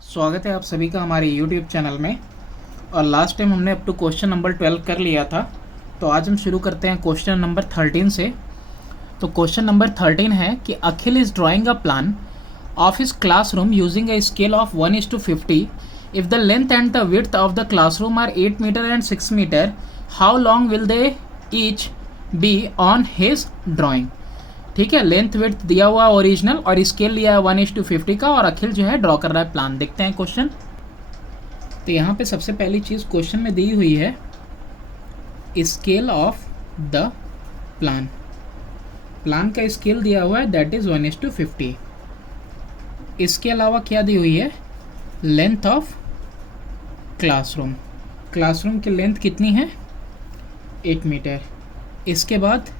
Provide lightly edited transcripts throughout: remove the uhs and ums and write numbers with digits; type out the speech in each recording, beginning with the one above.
स्वागत है आप सभी का हमारे YouTube चैनल में। और लास्ट टाइम हमने अप टू क्वेश्चन नंबर 12 कर लिया था, तो आज हम शुरू करते हैं क्वेश्चन नंबर 13 से। तो क्वेश्चन नंबर 13 है कि Akhil is drawing a plan of his classroom using a scale of 1:50। If the length and the width of the classroom are 8 metre and 6 metre, how long will they each be on his drawing. ठीक है, length width दिया हुआ original और scale लिया है 1:50 का, और अखिल जो है ड्रॉ कर रहा है प्लान। देखते हैं क्वेश्चन। तो यहाँ पे सबसे पहली चीज़ क्वेश्चन में दी हुई है scale of the plan. Plan का स्केल दिया हुआ है दैट इज़ 1:50। इसके अलावा क्या दी हुई है, लेंथ ऑफ क्लासरूम। क्लासरूम की लेंथ कितनी है, 8 मीटर। इसके बाद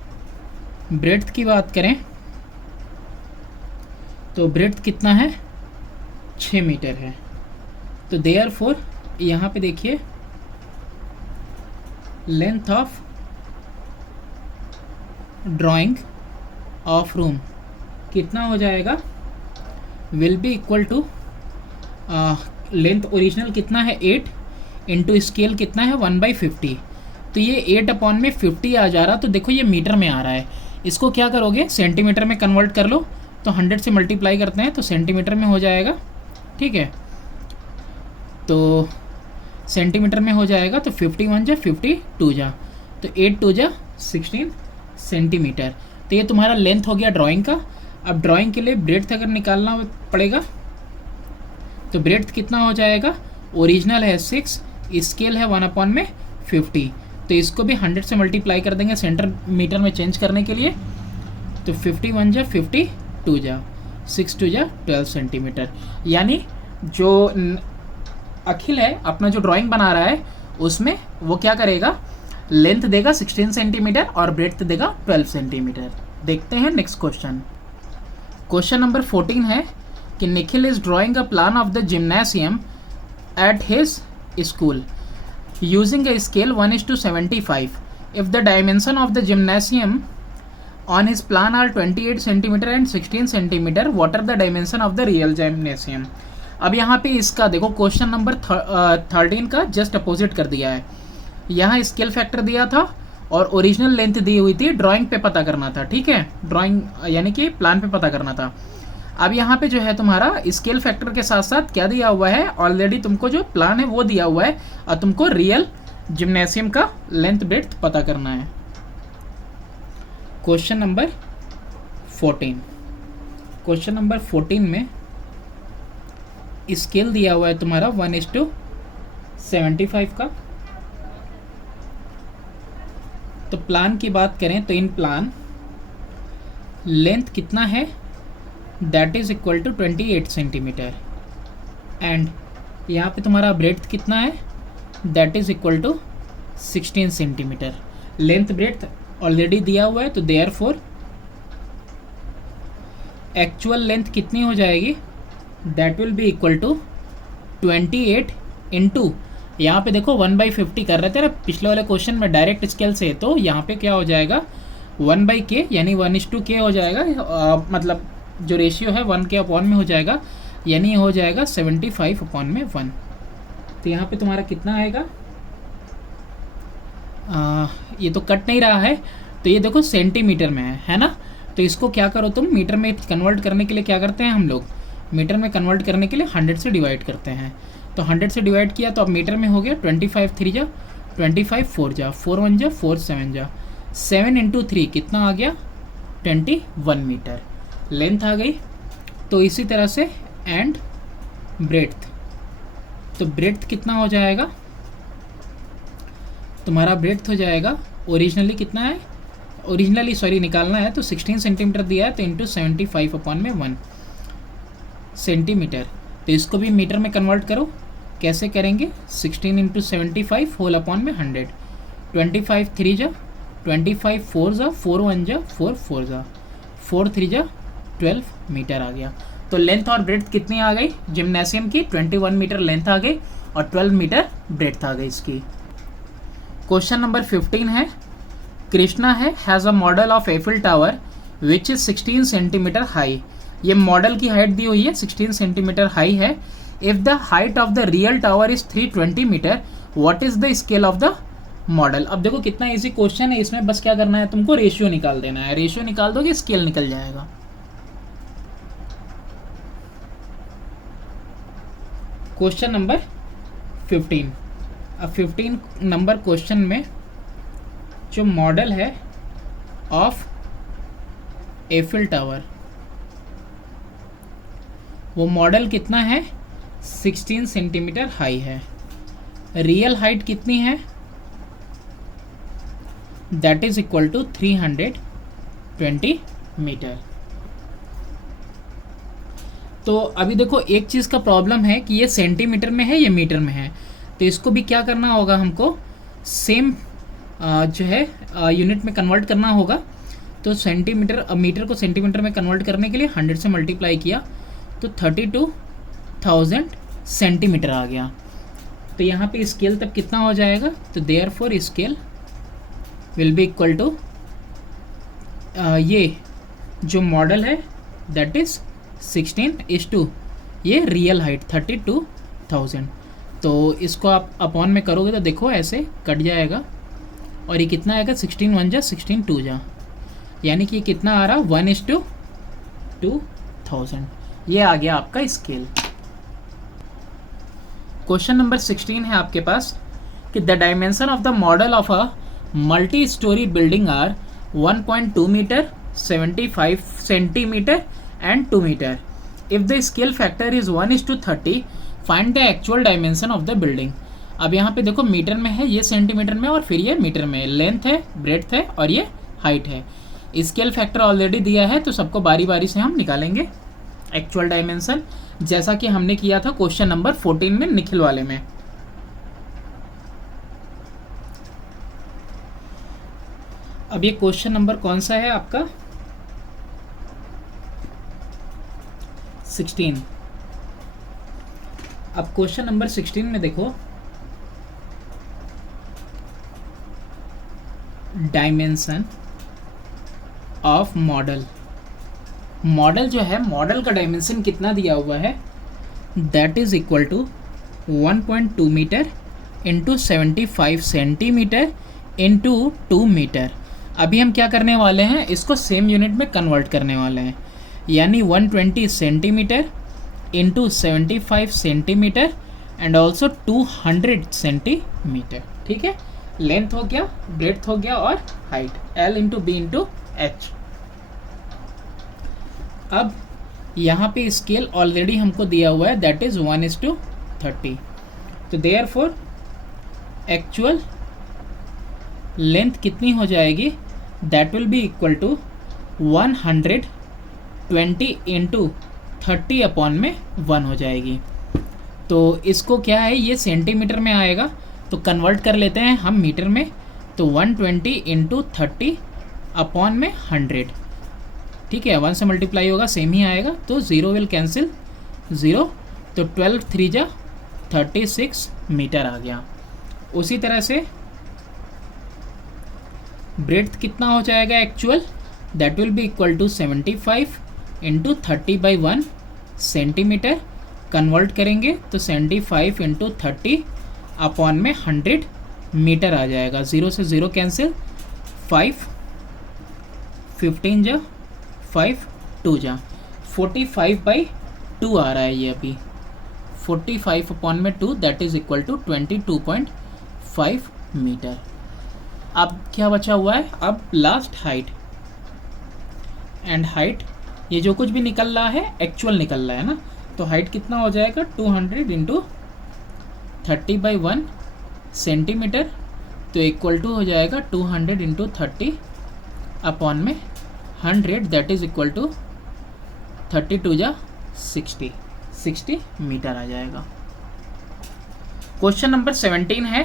ब्रेड्थ की बात करें तो ब्रेड्थ कितना है, 6 मीटर है। तो देयरफॉर यहाँ पे देखिए length of drawing of room कितना हो जाएगा, will be equal to length original कितना है 8 इंटू स्केल कितना है 1/50। तो ये 8/50 आ जा रहा। तो देखो ये मीटर में आ रहा है, इसको क्या करोगे सेंटीमीटर में कन्वर्ट कर लो। तो 100 से मल्टीप्लाई करते हैं तो सेंटीमीटर में हो जाएगा। ठीक है, तो सेंटीमीटर में हो जाएगा। तो 51 जा 52 जा, तो 8 2 जा 16 सेंटीमीटर। तो ये तुम्हारा लेंथ हो गया ड्राइंग का। अब ड्राइंग के लिए ब्रेड्थ अगर निकालना पड़ेगा तो ब्रेड्थ कितना हो जाएगा, ओरिजिनल है 6, स्केल है 1/50। तो इसको भी 100 से मल्टीप्लाई कर देंगे सेंटीमीटर में चेंज करने के लिए। तो 51 जा 52 जा 6 2 जा 12 सेंटीमीटर। यानी जो अखिल है अपना जो ड्राइंग बना रहा है उसमें वो क्या करेगा, लेंथ देगा 16 सेंटीमीटर और ब्रेड्थ देगा 12 सेंटीमीटर। देखते हैं नेक्स्ट क्वेश्चन। क्वेश्चन नंबर 14 है कि Nikhil is drawing a plan of the जिम्नासियम at his school using a scale 1:75. If the dimension of the gymnasium on his plan are 28 cm and 16 cm, what are the dimension of the real gymnasium? अब यहाँ पे इसका देखो question number 13 का just opposite कर दिया है। यहाँ स्केल फैक्टर दिया था और ओरिजिनल लेंथ दी हुई थी, ड्राइंग पे पता करना था। ठीक है, ड्राइंग यानी कि प्लान पे पता करना था। अब यहाँ पे जो है तुम्हारा स्केल फैक्टर के साथ साथ क्या दिया हुआ है, ऑलरेडी तुमको जो प्लान है वो दिया हुआ है और तुमको रियल जिम्नेशियम का लेंथ ब्रेड्थ पता करना है। Question number 14। क्वेश्चन नंबर 14 में स्केल दिया हुआ है तुम्हारा 1:75 का। तो प्लान की बात करें तो इन प्लान लेंथ कितना है, that is equal to 28 centimetre and यहाँ पे तुम्हारा ब्रेड्थ कितना है, that is equal to 16 centimetre. Length breadth already दिया हुआ है, तो देयरफॉर एक्चुअल लेंथ कितनी हो जाएगी, that will be equal to 28 into, यहाँ पे देखो 1/50 कर रहे थे ना पिछले वाले क्वेश्चन में डायरेक्ट स्केल से, तो यहाँ पे क्या हो जाएगा 1/k यानी 1:k हो जाएगा। मतलब जो रेशियो है 1 के अपॉन में हो जाएगा, यानी हो जाएगा 75 अपॉन में 1। तो यहाँ पे तुम्हारा कितना आएगा, ये तो कट नहीं रहा है, तो ये देखो सेंटीमीटर में है ना। तो इसको क्या करो तुम, मीटर में कन्वर्ट करने के लिए क्या करते हैं हम लोग, मीटर में कन्वर्ट करने के लिए 100 से डिवाइड करते हैं। तो 100 से डिवाइड किया तो अब मीटर में हो गया 25 3 जा 25 4 जा 4 1 जा 4 7 जा 7 इंटू 3 कितना आ गया 21 मीटर लेंथ आ गई। तो इसी तरह से एंड ब्रेड्थ, तो ब्रेड्थ कितना हो जाएगा तुम्हारा, ब्रेड्थ हो जाएगा ओरिजिनली कितना है, ओरिजिनली सॉरी निकालना है तो 16 सेंटीमीटर दिया है, तो इंटू 75 अपॉन में 1 सेंटीमीटर। तो इसको भी मीटर में कन्वर्ट करो, कैसे करेंगे, 16 इंटू 75 होल अपॉन में 100, 25 3 जा 25 4 जा 4 1 जा 4 4 जा 4 3 जा 12 मीटर आ गया। तो लेंथ और ब्रेड्थ कितनी आ गई जिम्नेशियम की, 21 मीटर लेंथ आ गई और 12 मीटर ब्रेड्थ आ गई इसकी। क्वेश्चन नंबर 15 है, कृष्णा है has a model of Eiffel Tower which is 16 centimetre high. ये मॉडल की हाइट दी हुई है 16 सेंटीमीटर हाई है। If the height of the real tower is 320 metre, what is the scale of the model. अब देखो कितना इजी क्वेश्चन है, इसमें बस क्या करना है, तुमको रेशियो निकाल देना है, रेशियो निकाल दोगे स्केल निकल जाएगा। Question number 15। अब 15 नंबर क्वेश्चन में जो मॉडल है ऑफ एफिल टावर, वो मॉडल कितना है, 16 सेंटीमीटर हाई है। रियल हाइट कितनी है, that is equal to 320 metre. तो अभी देखो एक चीज़ का प्रॉब्लम है कि ये सेंटीमीटर में है, ये मीटर में है, तो इसको भी क्या करना होगा हमको, सेम जो है यूनिट में कन्वर्ट करना होगा। तो सेंटीमीटर, मीटर को सेंटीमीटर में कन्वर्ट करने के लिए 100 से मल्टीप्लाई किया तो 32,000 सेंटीमीटर आ गया। तो यहाँ पे स्केल तब कितना हो जाएगा, तो therefore scale will be equal to ये जो मॉडल है दैट इज 16:, ये रियल हाइट 32,000। तो इसको आप अपॉन में करोगे तो देखो ऐसे कट जाएगा, और ये कितना आएगा, 16 1 जा 16 2 जा, यानी कि कितना आ रहा, 1:2000। ये आ गया आपका स्केल। क्वेश्चन नंबर 16 है आपके पास कि the dimension of the model of a multi storey building are 1.2 metre, 75 centimetre and 2 metre. If the scale factor is 1:30, find the actual dimension of the building. अब यहाँ पे देखो मीटर में है, ये सेंटीमीटर में, और फिर ये मीटर में, लेंथ है, ब्रेड्थ है, और ये हाइट है। स्केल फैक्टर ऑलरेडी दिया है, तो सबको बारी बारी से हम निकालेंगे एक्चुअल डायमेंशन, जैसा कि हमने किया था क्वेश्चन नंबर 14 में निखिल वाले में। अब ये क्वेश्चन नंबर कौन सा है आपका, 16। अब क्वेश्चन नंबर 16 में देखो डायमेंशन ऑफ मॉडल। मॉडल जो है, मॉडल का डायमेंशन कितना दिया हुआ है, that is equal to 1.2 metre into 75 centimetre into 2 metre. अभी हम क्या करने वाले हैं, इसको सेम यूनिट में कन्वर्ट करने वाले हैं, यानी 120 centimetre into 75 centimetre and also 200 centimetre. ठीक है, लेंथ हो गया, ब्रेड्थ हो गया, और height, L into B into H. अब यहाँ पे स्केल ऑलरेडी हमको दिया हुआ है, दैट इज 1:30। तो देयरफॉर एक्चुअल लेंथ कितनी हो जाएगी, that will be equal to 120 into 30 upon में 1 हो जाएगी। तो इसको क्या है, ये सेंटीमीटर में आएगा, तो कन्वर्ट कर लेते हैं हम मीटर में। तो 120 इंटू 30 अपॉन में 100, ठीक है, 1 से मल्टीप्लाई होगा, सेम ही आएगा, तो 0 विल कैंसिल 0, तो 12 3 जा 36 मीटर आ गया। उसी तरह से ब्रेड्थ कितना हो जाएगा actual, that will be equal to 75 into 30/1 centimetre. Convert करेंगे तो 75 इंटू 30 अपॉन में 100 मीटर आ जाएगा। 0 से 0 कैंसिल, 5 15 जा 5 2 जा 45/2 आ रहा है ये अभी, 45 अपॉन में 2 that is equal to 22.5 metre. अब क्या बचा हुआ है, अब लास्ट हाइट, एंड हाइट ये जो कुछ भी निकल रहा है एक्चुअल निकल रहा है ना, तो हाइट कितना हो जाएगा 200 इंटू 30/1 सेंटीमीटर, तो इक्वल टू हो जाएगा 200 इंटू 30 अपॉन में 100 दैट इज इक्वल टू 32 जा 60 मीटर आ जाएगा। क्वेश्चन नंबर 17 है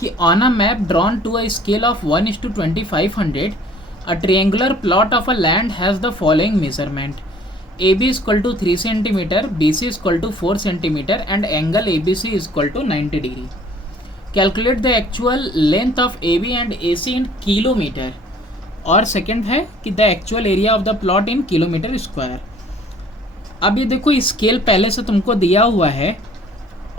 कि on a map drawn to a scale of 1:2500 a triangular plot of a land has the following measurement: AB is equal to 3 cm, BC is equal to 4 cm and angle ABC is equal to 90 degree. Calculate the actual length of AB and AC in kilometre, और second है कि the actual area of the plot in kilometre square. अब ये देखो scale पहले से तुमको दिया हुआ है,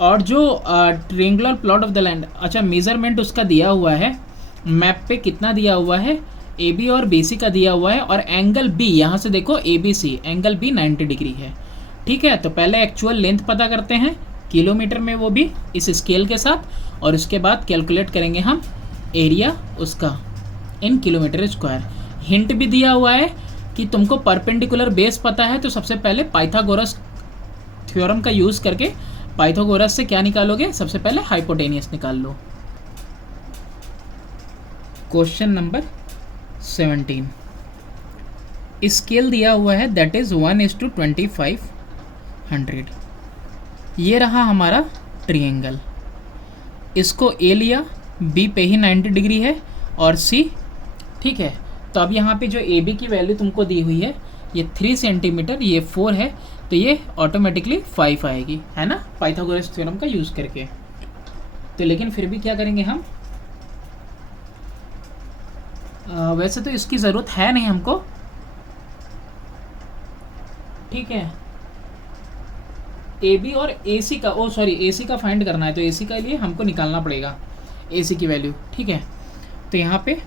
और जो triangular plot of the land, अच्छा मेज़रमेंट उसका दिया हुआ है, मैप पे कितना दिया हुआ है, ए बी और बी सी का दिया हुआ है, और एंगल बी यहाँ से देखो A B C, angle B 90 degree है। ठीक है, तो पहले एक्चुअल लेंथ पता करते हैं किलोमीटर में, वो भी इस स्केल के साथ, और उसके बाद कैलकुलेट करेंगे हम एरिया उसका इन किलोमीटर स्क्वायर। हिंट भी दिया हुआ है कि तुमको परपेंडिकुलर बेस पता है, तो सबसे पहले पाइथागोरस थ्योरम का यूज़ करके पाइथागोरस से क्या निकालोगे, सबसे पहले हाइपोटेनियस निकाल लो। क्वेश्चन नंबर 17, स्केल दिया हुआ है दैट इज़ 1:2500। ये रहा हमारा ट्रायंगल, इसको ए लिया, बी पे ही 90 डिग्री है और सी, ठीक है। तो अब यहाँ पे जो ए बी की वैल्यू तुमको दी हुई है ये 3 सेंटीमीटर, ये 4 है, तो ये ऑटोमेटिकली 5 आएगी, है ना, पाइथागोरस थ्योरम का यूज़ करके। तो लेकिन फिर भी क्या करेंगे हम, वैसे तो इसकी ज़रूरत है नहीं हमको, ठीक है। ए बी और ए सी का, ओ सॉरी ए सी का फाइंड करना है, तो ए सी के लिए हमको निकालना पड़ेगा ए सी की वैल्यू, ठीक है। तो यहाँ पे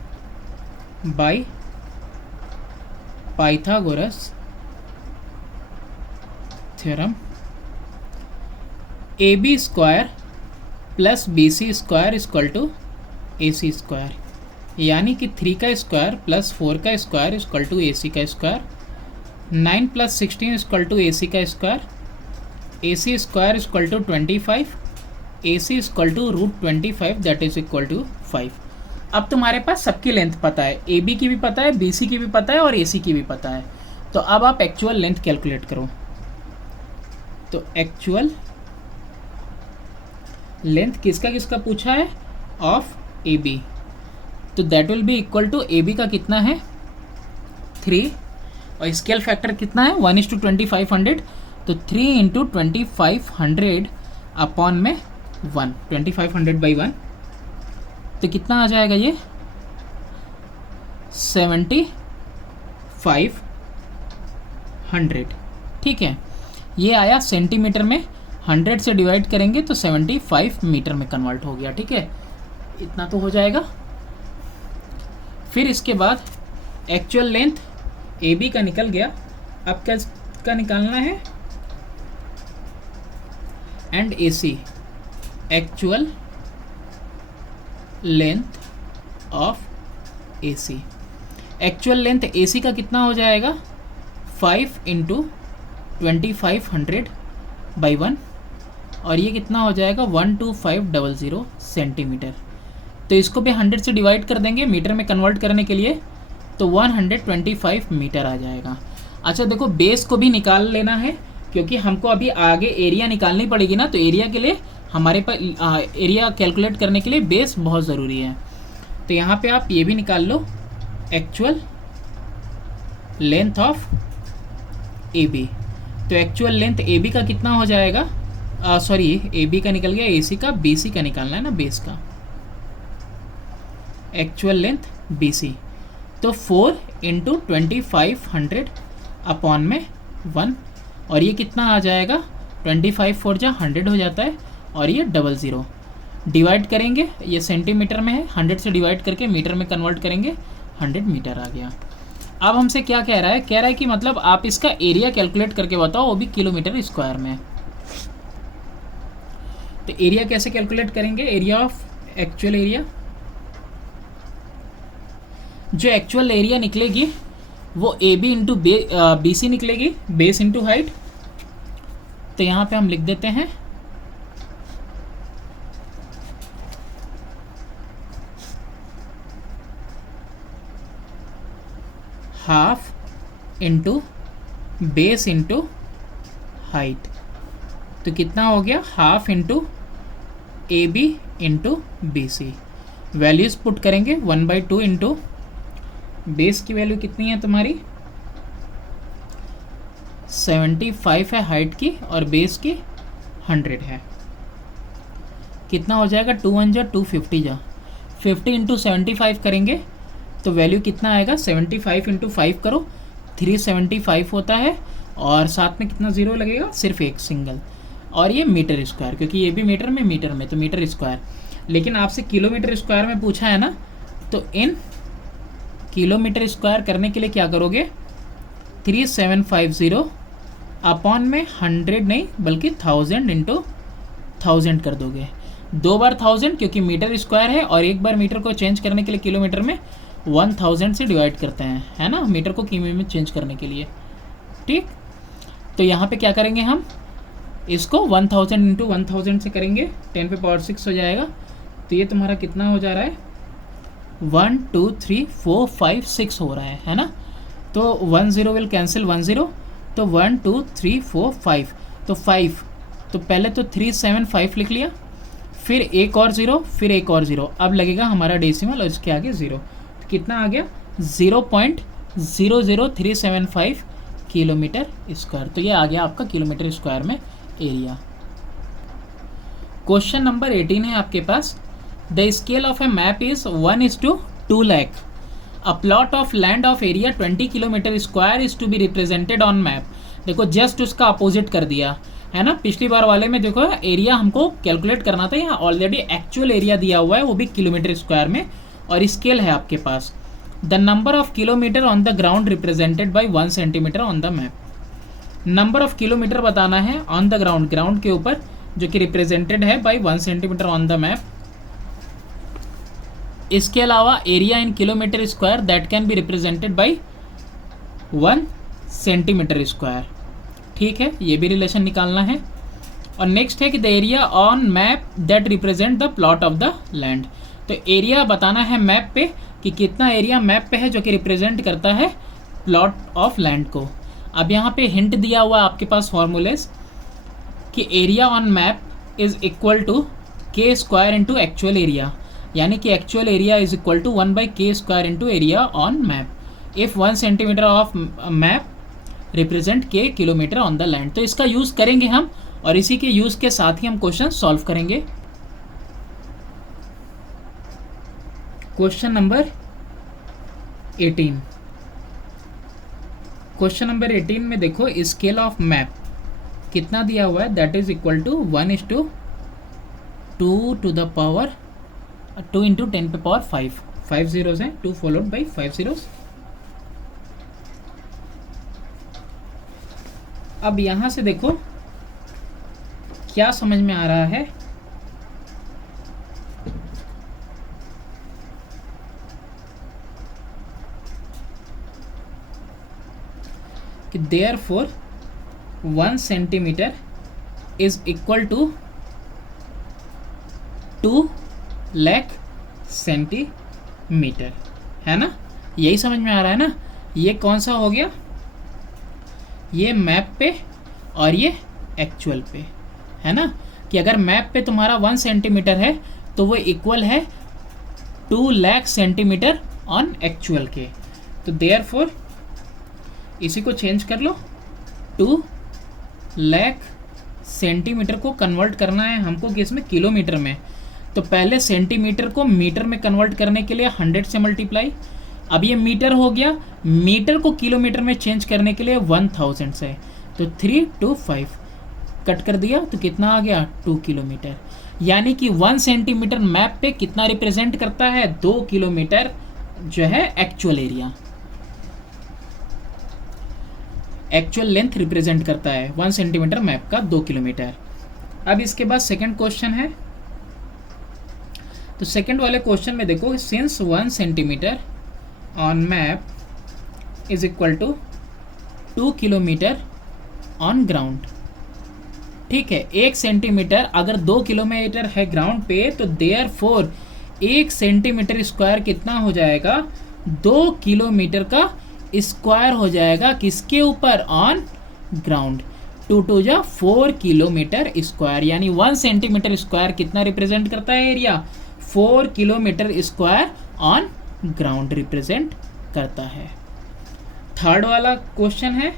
by Pythagoras theorem A B square plus B C square equal to A C square, यानी कि 3 का स्क्वायर प्लस 4 का square equal to A C का square, 9 + 16 equal to A C का square, A C square equal to 25, A C equal to √25 that is equal to 5। अब तुम्हारे पास सबकी length पता है, ए बी की भी पता है, बी सी की भी पता है और ए सी की भी पता है। तो अब आप एक्चुअल लेंथ कैलकुलेट करो। तो एक्चुअल लेंथ किसका किसका पूछा है, ऑफ ए बी, तो that will be equal to A B का कितना है 3, और स्केल फैक्टर कितना है 1:2500, तो 3 × 2500 अपॉन में 1, 2500/1, तो कितना आ जाएगा ये 7500, ठीक है। ये आया सेंटीमीटर में, 100 से डिवाइड करेंगे तो 75 मीटर में कन्वर्ट हो गया, ठीक है, इतना तो हो जाएगा। फिर इसके बाद एक्चुअल लेंथ ए बी का निकल गया, अब क्या निकालना है, and A C, actual length of A C. Actual length A C का कितना हो जाएगा 5 × 2500/1, और ये कितना हो जाएगा 12500 सेंटीमीटर। तो इसको भी 100 से डिवाइड कर देंगे मीटर में कन्वर्ट करने के लिए, तो 125 मीटर आ जाएगा। अच्छा देखो, बेस को भी निकाल लेना है, क्योंकि हमको अभी आगे एरिया निकालनी पड़ेगी ना, तो एरिया के लिए हमारे पास एरिया कैलकुलेट करने के लिए बेस बहुत ज़रूरी है। तो यहाँ पे आप ये भी निकाल लो, actual length of A B. तो एक्चुअल लेंथ ए बी का कितना हो जाएगा, सॉरी ए बी का निकल गया, ए सी का, बी सी का निकालना है ना, बेस का, एक्चुअल लेंथ बी सी, तो 4 × 2500 अपॉन में 1, और ये कितना आ जाएगा 25 4 जा 100 हो जाता है, और ये 00 डिवाइड करेंगे, ये सेंटीमीटर में है, 100 से डिवाइड करके मीटर में कन्वर्ट करेंगे, 100 मीटर आ गया। अब हमसे क्या कह रहा है, कह रहा है कि मतलब आप इसका एरिया कैलकुलेट करके बताओ, वो भी किलोमीटर स्क्वायर में। तो एरिया कैसे कैलकुलेट करेंगे, एरिया ऑफ एक्चुअल एरिया, जो एक्चुअल एरिया निकलेगी वो A B into B C निकलेगी, बेस इंटू हाइट। तो यहाँ पे हम लिख देते हैं half into base into height. तो कितना हो गया, half into A B into B C. Values put करेंगे, 1/2 इंटू बेस की वैल्यू कितनी है तुम्हारी 75 है हाइट की, और बेस की 100 है, कितना हो जाएगा 2 1 जा 250 जा 50 × 75 करेंगे तो वैल्यू कितना आएगा 75 × 5 करो, 375 होता है, और साथ में कितना ज़ीरो लगेगा, सिर्फ एक सिंगल, और ये मीटर स्क्वायर, क्योंकि ये भी मीटर में तो मीटर स्क्वायर। लेकिन आपसे किलोमीटर स्क्वायर में पूछा है ना, तो इन किलोमीटर स्क्वायर करने के लिए क्या करोगे, 3750 अपॉन में 100 नहीं बल्कि 1000 इंटू 1000 कर दोगे। 2 बार 1000 क्योंकि मीटर स्क्वायर है, और एक बार मीटर को चेंज करने के लिए किलोमीटर में 1000 से डिवाइड करते हैं, है ना, मीटर को किमी में चेंज करने के लिए। ठीक, तो यहाँ पे क्या करेंगे हम, इसको 1000 इंटू 1000 से करेंगे, 10 पे पावर 6 हो जाएगा। तो ये तुम्हारा कितना हो जा रहा है, 1 2 3 4 5 6 हो रहा है ना। तो 1 0 विल कैंसिल 1 0, तो 1 2 3 4 5, तो 5, तो पहले तो 375 लिख लिया, फिर एक और ज़ीरो, फिर एक और ज़ीरो, अब लगेगा हमारा डेसिमल और इसके आगे ज़ीरो। तो कितना आ गया, 0.00375 किलोमीटर स्क्वायर। तो ये आ गया आपका किलोमीटर स्क्वायर में एरिया। क्वेश्चन नंबर 18 है आपके पास, the scale of a map is 1:2 lakh. A plot of land of area 20 kilometre square is to be represented on map. देखो जस्ट उसका अपोजिट कर दिया है ना, पिछली बार वाले में देखो एरिया हमको कैलकुलेट करना था, यहाँ ऑलरेडी एक्चुअल एरिया दिया हुआ है, वो भी किलोमीटर स्क्वायर में, और स्केल है आपके पास। The number of kilometre on the ground represented by 1 centimetre on the map. Number of kilometre बताना है ऑन द ग्राउंड, ग्राउंड के ऊपर, जो कि रिप्रेजेंटेड है by 1 centimetre on the map. इसके अलावा area in kilometre square that can be represented by 1 centimetre square. ठीक है, ये भी रिलेशन निकालना है। और नेक्स्ट है कि the area on map that represent the plot of the land. तो एरिया बताना है मैप पे कि कितना एरिया मैप पे है जो कि रिप्रेजेंट करता है प्लॉट ऑफ लैंड को। अब यहाँ पे हिंट दिया हुआ है आपके पास फॉर्मूलेस कि area on map is equal to K square into actual area, यानी कि actual area is equal to 1/k square into area on map if 1 centimetre of map represent K kilometre on the land. तो इसका use करेंगे हम, और इसी के use के साथ ही हम क्वेश्चन सॉल्व करेंगे। क्वेश्चन नंबर 18, क्वेश्चन नंबर 18 में देखो स्केल ऑफ मैप कितना दिया हुआ है, that is equal to 1:2 to the power 2 into 10 पे पावर 5, 5 zeros हैं, 2 फॉलोड बाई 5 zeros। अब यहाँ से देखो क्या समझ में आ रहा है, कि therefore 1 centimetre is equal to 2 lakh centimetre, है ना, यही समझ में आ रहा है ना। ये कौन सा हो गया, ये मैप पे और ये एक्चुअल पे, है ना, कि अगर मैप पे तुम्हारा 1 सेंटीमीटर है तो वो इक्वल है 2 लाख सेंटीमीटर ऑन एक्चुअल के। तो देयरफॉर इसी को चेंज कर लो, 2 लाख सेंटीमीटर को कन्वर्ट करना है हमको किसमें, किलोमीटर में। तो पहले सेंटीमीटर को मीटर में कन्वर्ट करने के लिए 100 से मल्टीप्लाई, अब ये मीटर हो गया, मीटर को किलोमीटर में चेंज करने के लिए 1000 से, तो 3 2 5 कट कर दिया, तो कितना आ गया 2 किलोमीटर। यानी कि 1 सेंटीमीटर मैप पे कितना रिप्रेजेंट करता है, 2 किलोमीटर जो है actual area, actual length represent करता है 1 सेंटीमीटर मैप का 2 किलोमीटर। अब इसके बाद सेकंड क्वेश्चन है, तो सेकंड वाले क्वेश्चन में देखो, since 1 centimetre on map is equal to 2 kilometre on ground. ठीक है, 1 सेंटीमीटर अगर 2 किलोमीटर है ग्राउंड पे, तो देयरफॉर 1 सेंटीमीटर स्क्वायर कितना हो जाएगा, 2 किलोमीटर का स्क्वायर हो जाएगा, किसके ऊपर, ऑन ग्राउंड। 2 2 जा 4 किलोमीटर स्क्वायर, यानी 1 सेंटीमीटर स्क्वायर कितना रिप्रेजेंट करता है area, 4 kilometre square on ground represent करता है। थर्ड वाला क्वेश्चन है,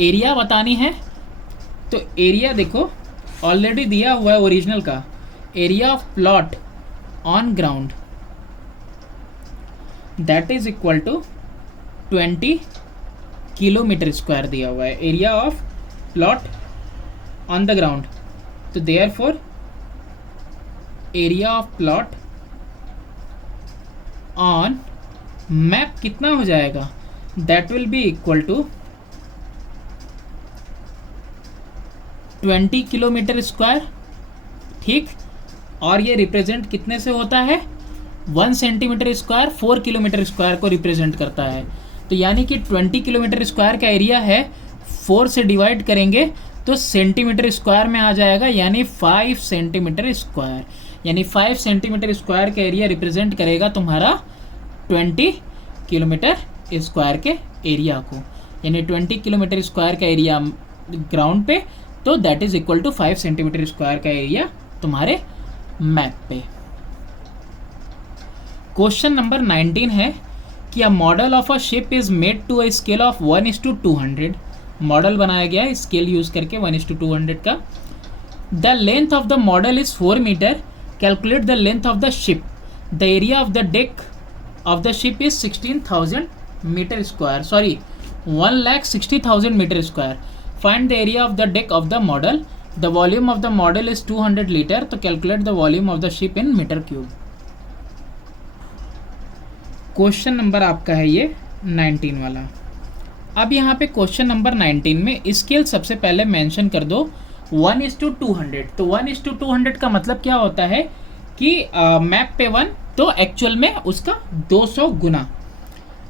एरिया बतानी है। तो एरिया देखो ऑलरेडी दिया हुआ है ओरिजिनल का, area of plot on ground that is equal to 20 kilometre square दिया हुआ है, area of plot on the ground. तो therefore area of plot on map कितना हो जाएगा, that will be equal to 20 kilometre square. ठीक, और ये रिप्रेजेंट कितने से होता है, 1 सेंटीमीटर स्क्वायर 4 किलोमीटर स्क्वायर को रिप्रेजेंट करता है। तो यानी कि 20 किलोमीटर स्क्वायर का एरिया है, 4 से डिवाइड करेंगे तो सेंटीमीटर स्क्वायर में आ जाएगा, यानी 5 सेंटीमीटर स्क्वायर। यानी 5 सेंटीमीटर स्क्वायर का एरिया रिप्रेजेंट करेगा तुम्हारा 20 किलोमीटर स्क्वायर के एरिया को, यानी 20 किलोमीटर स्क्वायर का एरिया ग्राउंड पे, तो that is equal to 5 centimetre square का एरिया तुम्हारे मैप पे। क्वेश्चन नंबर 19 है कि a model of a ship is made to a scale of 1:200। Model बनाया गया है स्केल यूज करके 1:200 का। The length of the model is 4 metre. Calculate the length of the ship. The area of the deck of the ship is 16,000 metre square, sorry 1,60,000 metre square. Find the area of the deck of the model. The volume of the model is 200 litre. तो calculate the volume of the ship in metre cube. Question number आपका है ये 19 वाला। अब यहाँ पे question number 19 में scale सबसे पहले मेंशन कर दो 1:200। तो 1:200 का मतलब क्या होता है कि मैप पे 1 तो एक्चुअल में उसका 200 गुना।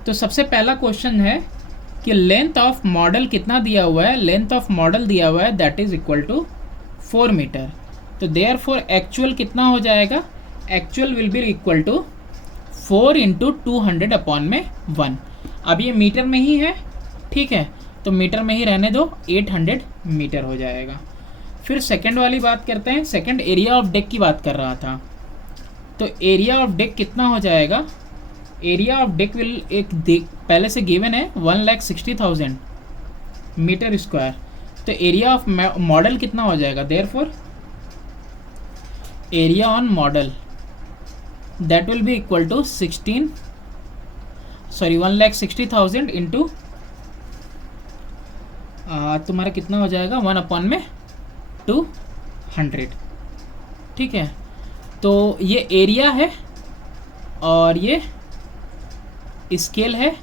तो सबसे पहला क्वेश्चन है कि लेंथ ऑफ मॉडल कितना दिया हुआ है, लेंथ ऑफ मॉडल दिया हुआ है that is equal to 4 metre. तो देयरफॉर एक्चुअल कितना हो जाएगा, actual will be equal to 4 × 200 upon में 1। अब ये मीटर में ही है, ठीक है, तो मीटर में ही रहने दो, 800 मीटर हो जाएगा। फिर सेकंड वाली बात करते हैं। सेकंड एरिया ऑफ डेक की बात कर रहा था, तो एरिया ऑफ डेक कितना हो जाएगा, एरिया ऑफ डेक विल पहले से गिवन है 1,60,000 मीटर स्क्वायर। तो एरिया ऑफ मॉडल कितना हो जाएगा, therefore area on model that will be equal to 1,60,000 into तुम्हारा कितना हो जाएगा 1/200। ठीक है, तो ये एरिया है और ये स्केल है,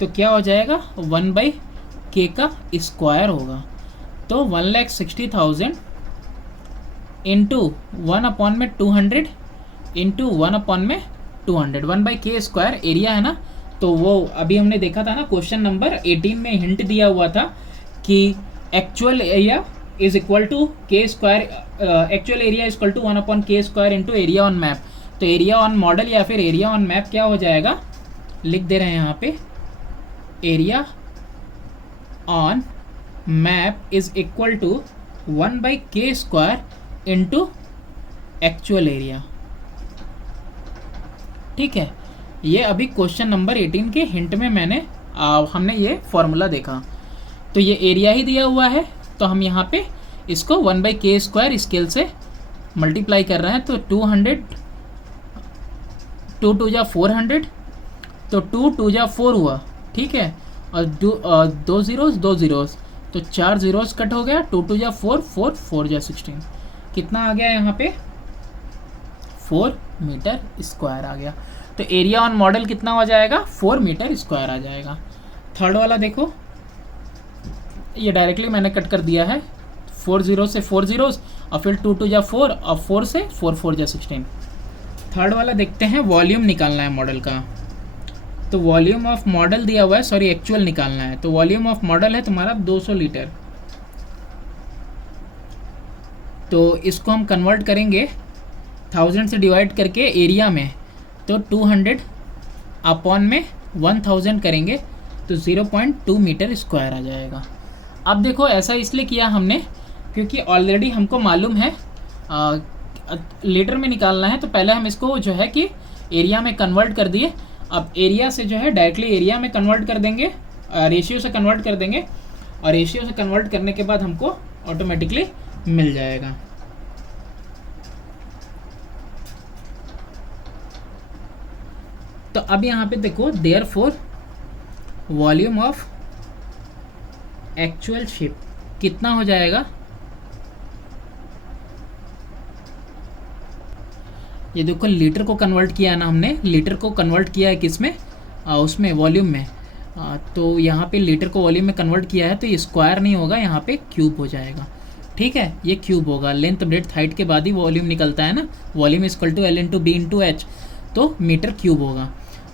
तो क्या हो जाएगा 1/k का स्क्वायर होगा। तो 1,60,000 into 1/200 into 1/200, 1/k square area है ना। तो वो अभी हमने देखा था ना क्वेश्चन नंबर 18 में हिंट दिया हुआ था कि actual area is equal to k square, actual area is equal to 1/k square into area on map. तो एरिया ऑन मॉडल या फिर एरिया ऑन मैप क्या हो जाएगा, लिख दे रहे हैं यहाँ पे, area on map is equal to 1/k square into actual area. ठीक है, ये अभी क्वेश्चन नंबर 18 के हिंट में हमने ये फॉर्मूला देखा। तो ये एरिया ही दिया हुआ है, तो हम यहाँ पे इसको 1/k स्क्वायर स्केल से मल्टीप्लाई कर रहे हैं। तो 200, 2 2 जा 400, तो 2 2 जा 4 हुआ, ठीक है, और 2 zeros 2 zeros, तो 4 zeros कट हो गया, 2 2 जा 4, 4 4 जा 16, कितना आ गया यहाँ पे 4 मीटर स्क्वायर आ गया। तो एरिया ऑन मॉडल कितना हो जाएगा, 4 मीटर स्क्वायर आ जाएगा। थर्ड वाला देखो, ये डायरेक्टली मैंने कट कर दिया है, 4 zeros से 4 zeros और फिर 2 2 जा 4 और 4 से 4 4 जा 16। थर्ड वाला देखते हैं, वॉल्यूम निकालना है मॉडल का। तो वॉल्यूम ऑफ मॉडल दिया हुआ है, सॉरी एक्चुअल निकालना है। तो वॉल्यूम ऑफ मॉडल है तुम्हारा 200 लीटर। तो इसको हम कन्वर्ट करेंगे 1000 से डिवाइड करके एरिया में, तो 200 अपॉन में 1000 करेंगे तो 0.2 मीटर स्क्वायर आ जाएगा। अब देखो ऐसा इसलिए किया हमने क्योंकि ऑलरेडी हमको मालूम है लीटर में निकालना है, तो पहले हम इसको जो है कि एरिया में कन्वर्ट कर दिए। अब एरिया से जो है डायरेक्टली एरिया में कन्वर्ट कर देंगे, रेशियो से कन्वर्ट कर देंगे, और रेशियो से कन्वर्ट करने के बाद हमको ऑटोमेटिकली मिल जाएगा। तो अब यहाँ पे देखो, therefore volume of actual ship कितना हो जाएगा, ये देखो लीटर को कन्वर्ट किया है ना हमने, लीटर को कन्वर्ट किया है किस में, उसमें वॉल्यूम में। तो यहाँ पे लीटर को वॉल्यूम में कन्वर्ट किया है तो ये स्क्वायर नहीं होगा, यहाँ पे क्यूब हो जाएगा। ठीक है, ये क्यूब होगा। लेंथ ब्रेड्थ हाइट के बाद ही वॉल्यूम निकलता है ना, volume equal to L into B into H, तो मीटर क्यूब होगा।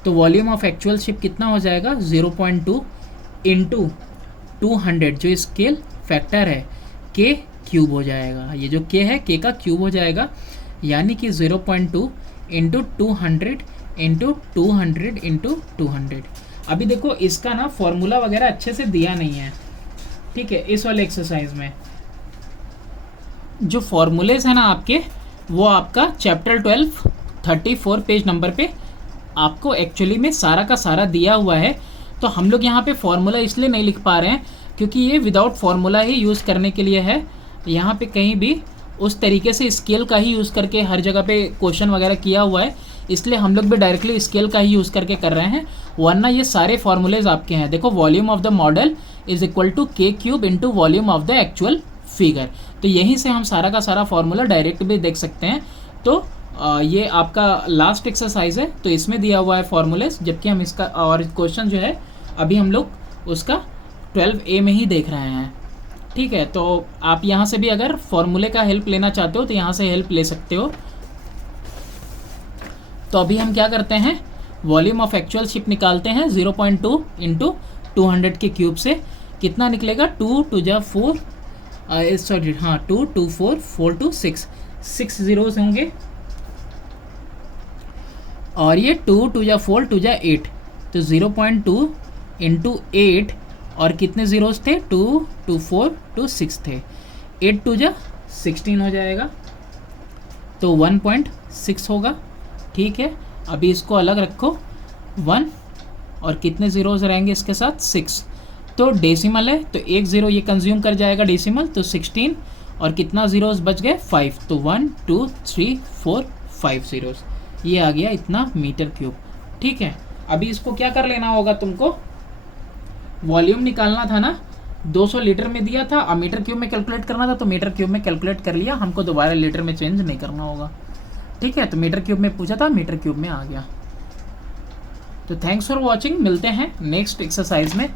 तो वॉल्यूम ऑफ एक्चुअल शिप कितना हो जाएगा, 0.2 इंटू 200 जो स्केल फैक्टर है के क्यूब हो जाएगा। ये जो के है के का क्यूब हो जाएगा, यानी कि 0.2 इंटू 200 इंटू 200 इंटू 200। अभी देखो इसका ना फॉर्मूला वगैरह अच्छे से दिया नहीं है, ठीक है। इस वाले एक्सरसाइज में जो फॉर्मूलेज है ना आपके, वो आपका चैप्टर 12 34 पेज नंबर पे आपको एक्चुअली में सारा का सारा दिया हुआ है। तो हम लोग यहाँ पे फॉर्मूला इसलिए नहीं लिख पा रहे हैं क्योंकि ये विदाउट फॉर्मूला ही यूज़ करने के लिए है। यहाँ पे कहीं भी उस तरीके से स्केल का ही यूज़ करके हर जगह पे क्वेश्चन वगैरह किया हुआ है, इसलिए हम लोग भी डायरेक्टली स्केल का ही यूज़ करके कर रहे हैं, वरना ये सारे फॉर्मूलेज आपके हैं। देखो volume of the model is equal to k cube into volume of the actual figure, तो यहीं से हम सारा का सारा फॉर्मूला डायरेक्ट भी देख सकते हैं। तो ये आपका लास्ट एक्सरसाइज है, तो इसमें दिया हुआ है फॉर्मूलेज, जबकि हम इसका और क्वेश्चन जो है अभी हम लोग उसका 12A में ही देख रहे हैं। ठीक है, तो आप यहाँ से भी अगर फॉर्मूले का हेल्प लेना चाहते हो तो यहाँ से हेल्प ले सकते हो। तो अभी हम क्या करते हैं, वॉल्यूम ऑफ एक्चुअल शिप निकालते हैं 0.2 इंटू 200 के क्यूब से। कितना निकलेगा, 2 2 जा 4, सॉरी हाँ 2 2 4 4 2 6, 6 जीरोस होंगे, और ये 2 2 जा 4 2 जा 8, तो 0.2 इंटू 8, और कितने ज़ीरोस थे, 2 2 4 2 6 थे, 8 2 जा 16 हो जाएगा, तो 1.6 होगा। ठीक है, अभी इसको अलग रखो, 1 और कितने ज़ीरोस रहेंगे इसके साथ, 6, तो डेसिमल है तो एक ज़ीरो ये कंज्यूम कर जाएगा डेसिमल, तो 16, और कितना ज़ीरोस बच गए, 5, तो 1 2 3 4 5 ज़ीरोस, ये आ गया इतना मीटर क्यूब। ठीक है, अभी इसको क्या कर लेना होगा तुमको, वॉल्यूम निकालना था ना, 200 लीटर में दिया था, अब मीटर क्यूब में कैलकुलेट करना था, तो मीटर क्यूब में कैलकुलेट कर लिया, हमको दोबारा लीटर में चेंज नहीं करना होगा। ठीक है, तो मीटर क्यूब में पूछा था, मीटर क्यूब में आ गया। तो थैंक्स फॉर वॉचिंग, मिलते हैं नेक्स्ट एक्सरसाइज में।